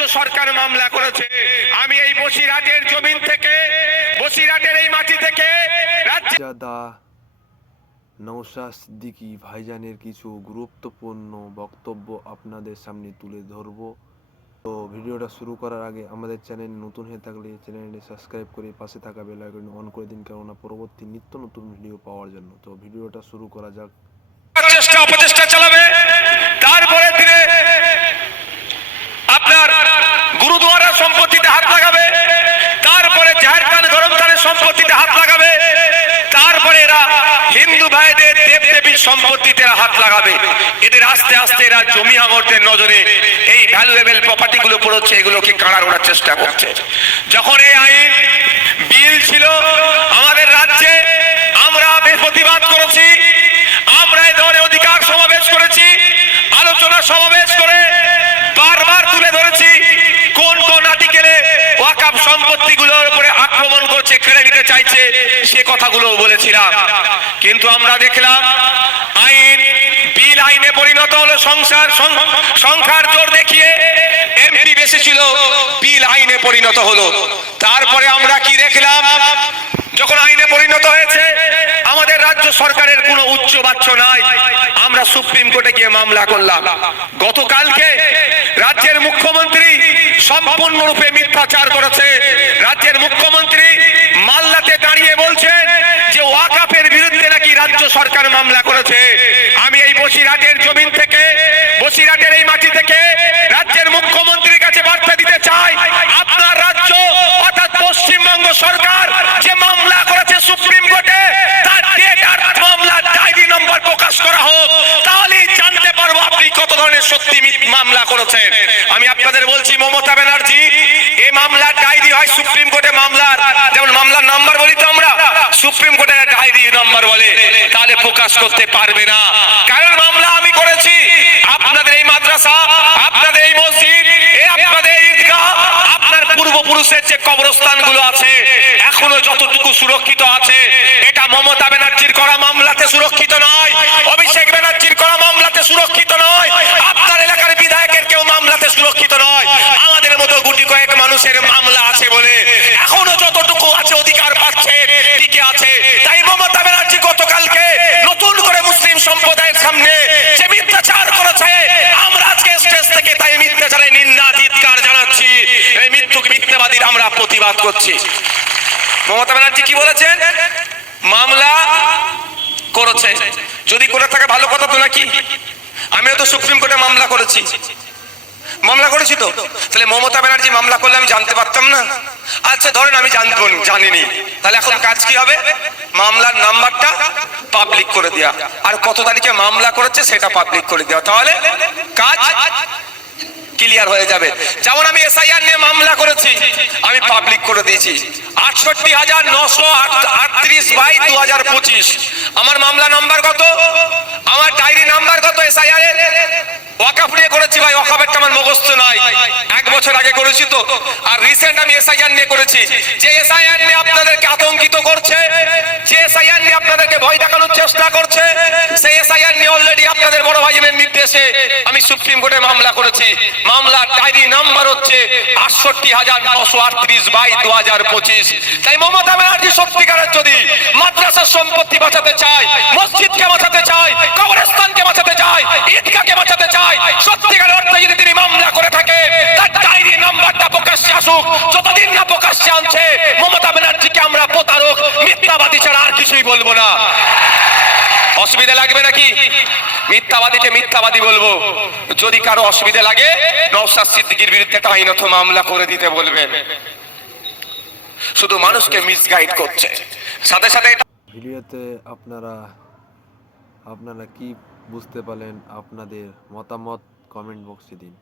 রাজ্য সরকার মামলা করেছে। আমি এই বসিরহাটের জমিন থেকে বসিরহাটের এই মাটি থেকে রাজ্য সিদ্দিকী ভাইজানের কিছু গুরুত্বপূর্ণ বক্তব্য আপনাদের সামনে তুলে ধরব। তো ভিডিওটা শুরু করার আগে আমাদের চ্যানেল নতুন হয়ে থাকলে চ্যানেলটি সাবস্ক্রাইব করে পাশে থাকা বেল আইকন অন করে দিন কেননা পরবর্তী নিত্য নতুন ভিডিও পাওয়ার জন্য। তো ভিডিওটা শুরু করা যাক। চেষ্টা অপচেষ্টা তারপরে তিনি আপনার গুরুদুয়ারা সম্পত্তিতে হাত লাগাবে তারপরে ঝাড়খান্ড গরমখানের সম্পত্তিতে হাত লাগাবে তারপরে এরা হিন্দু ভাইদের দেব দেবীর সম্পত্তিতে হাত লাগাবে। এদের আস্তে আস্তে এরা জমি আগরদের নজরে এই ভ্যালুয়েবল প্রপার্টি গুলো পড়ছে, এগুলোকে কাড়া ওড়ার চেষ্টা করছে। যখন এই আইন করছে কেড়ে নিতে চাইছে, সে কথাগুলো বলেছিলাম। কিন্তু আমরা দেখলাম, আইন বিল আইনে পরিণত হলো সংসার সংখ্যার জোর দেখিয়ে এমপি বেশি ছিল বিল আইনে পরিণত হলো। তারপরে আমরা কি দেখলাম, যখন আইনে পরিণত হয়েছে, আমাদের রাজ্য সরকারের কোনো উচ্চ বাচ্চ নাই। আমরা সুপ্রিম কোর্টে গিয়ে মামলা করলাম। গতকালকে রাজ্যের মুখ্যমন্ত্রী সম্পূর্ণরূপে মিথ্যাচার করেছে। রাজ্যের মুখ্যমন্ত্রী মাল্লাতে দাঁড়িয়ে বলছেন যে ওয়াকাফের বিরুদ্ধে নাকি রাজ্য সরকার মামলা করেছে। আমি এই বসিরহাটের জমিন থেকে, বসিরহাটের এই মাটি থেকে রাজ্যের মুখ্যমন্ত্রীর কাছে বার্তা দিতে চাই। সত্যি মামলা আমি আপনাদের বলছি, মমতা ব্যানার্জি এই মামলার হয় সুপ্রিম কোর্টে মামলার। যেমন মামলার নাম্বার বলি তো আমরা, সুপ্রিম কোর্টের নাম্বার বলে, তাহলে প্রকাশ করতে পারবে না। কারণ মামলা আমি করেছি। আপনাদের এই মাদ্রাসা, আপনাদের এই মসজিদ আপনাদের ঈদগাহ, আপনার পূর্বপুরুষের যে কবরস্থানগুলো আছে, এখনও যতটুকু সুরক্ষিত আছে, এটা মমতা ব্যানার্জির করা মামলাতে সুরক্ষিত নয়। মানুষের মামলা আছে বলে এখনও যতটুকু আছে অধিকার পাচ্ছে টিকে আছে। তাই মমতা ব্যানার্জি গতকালকে নতুন করে মুসলিম সম্প্রদায়ের সামনে যে মিথ্যাচার করেছে, আমরা আজকে স্টেজ থেকে তাই নিন্দা চিৎকার জানাচ্ছি। এই মিথ্যুক মিথ্যাবাদীর আমরা প্রতিবাদ করছি। মমতা ব্যানার্জি কি বলেছেন? মামলা করেছে। যদি করে থাকে ভালো কথা তো নাকি? আমিও তো সুপ্রিম কোর্টে মামলা করেছি। মামলা করেছি তো? তাহলে মমতা ব্যানার্জি মামলা করলে আমি জানতে পারতাম না? আচ্ছা ধরেন আমি জানব না, জানিনি। তাহলে এখন কাজ কি হবে? মামলার নাম্বারটা পাবলিক করে দেওয়া আর কত তারিখে মামলা করেছে সেটা পাবলিক করে দেওয়া তাহলে কাজ ক্লিয়ার হয়ে যাবে। যেমন আমি এসআইআর নিয়ে মামলা করেছি আমি পাবলিক করে দিয়েছি। আটষট্টি হাজার নশো আটত্রিশ বাই দু হাজার পঁচিশ। আমার মামলা নাম্বার কত? আমার ডায়েরি নাম্বার কত এসআইআর ওয়াকাফ নিয়ে করেছি ভাই ওয়াকাফেরটা আমার মগস্ত নাই। এক বছর আগে করেছি তো। আর রিসেন্ট আমি এসআইআর নিয়ে করেছি। যে এসআইআর নিয়ে আপনাদেরকে আতঙ্কিত করছে, যে এসআইআর নিয়ে আপনাদেরকে ভয় দেখানোর চেষ্টা করছে, সেই এসআইআর নিয়ে আপনাদের বড় ভাইয়ের নির্দেশে আমি সুপ্রিম কোর্টে মামলা করেছি। মামলার ডায়েরি নাম্বার হচ্ছে আটষট্টি হাজার নশো আটত্রিশ বাই দু হাজার পঁচিশ। তাই মমতা ব্যানার্জি সত্যিকারের যদি মাদ্রাসার সম্পত্তি বাঁচাতে চায়, মসজিদকে বাঁচাতে চায়, কবরস্থানকে বাঁচাতে চায়, ঈদগাহকে বাঁচাতে চায় সত্যিকার অর্থে যদি তিনি মামলা করে থাকে, তার ডায়েরি নাম্বারটা প্রকাশ্যে আসুক, যতদিন না প্রকাশ্যে আনছে, মমতা ব্যানার্জিকে আমরা প্রতারক, মিথ্যাবাদী ছাড়া আর কিছুই বলব না। অসুবিধা লাগবে নাকি? মিথ্যাবাদীকে মিথ্যাবাদী বলব। যদি কারও অসুবিধা লাগে, নওশাদ সিদ্দিকির বিরুদ্ধে একটা আইনত মামলা করে দিতে বলবেন শুধু মানুষকে মিসগাইড করছে। সাথে সাথে ভিডিওতে আপনারা আপনারা কি বুঝতে পারলেন আপনাদের মতামত কমেন্ট বক্সে দিন।